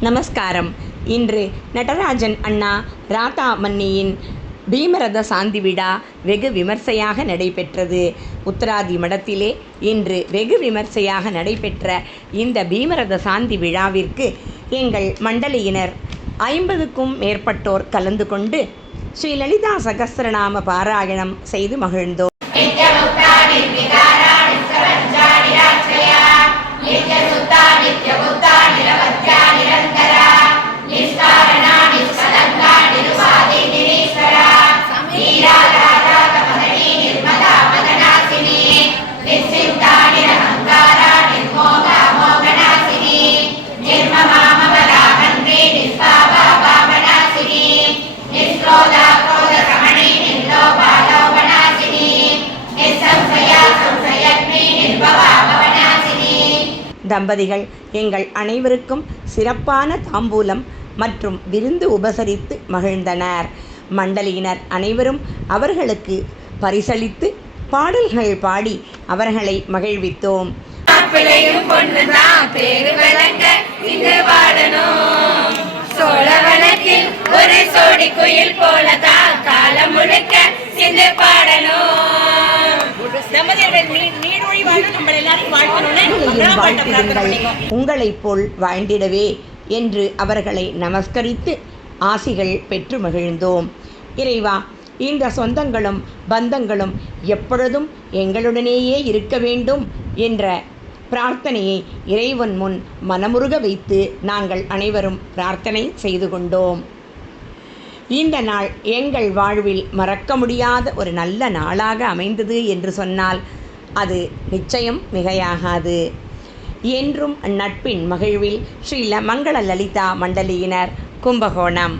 நமஸ்காரம். இன்று நடராஜன் அண்ணா ராதா மன்னியின் பீமரத சாந்தி விழா வெகு விமர்சையாக நடைபெற்றது. உத்தராதி மடத்திலே இன்று வெகு விமர்சையாக நடைபெற்ற இந்த பீமரத சாந்தி விழாவிற்கு எங்கள் மண்டலியினர் 50க்கும் மேற்பட்டோர் கலந்து கொண்டு ஸ்ரீ லலிதா சகஸ்ரநாம பாராயணம் செய்து மகிழ்ந்தோம். தம்பதிகள் எங்கள் அனைவருக்கும் சிறப்பான தாம்பூலம் மற்றும் விருந்து உபசரித்து மகிழ்ந்தனர். மண்டலியினர் அனைவரும் அவர்களுக்கு பரிசளித்து பாடல்கள் பாடி அவர்களை மகிழ்வித்தோம். உங்களைப் போல் வாழ்ந்திடவே என்று அவர்களை நமஸ்கரித்து ஆசிகள் பெற்று மகிழ்ந்தோம். இறைவா, இந்த சொந்தங்களும் பந்தங்களும் எப்பொழுதும் எங்களுடனேயே இருக்க வேண்டும் என்ற பிரார்த்தனையை இறைவன் முன் மனமுருக வைத்து நாங்கள் அனைவரும் பிரார்த்தனை செய்து கொண்டோம். இந்த நாள் எங்கள் வாழ்வில் மறக்க முடியாத ஒரு நல்ல நாளாக அமைந்தது என்று சொன்னால் அது நிச்சயம் மிகையாகாது. என்றும் நட்பின் மகிழ்வில் ஸ்ரீ மங்கள லலிதா மண்டலியினர், கும்பகோணம்.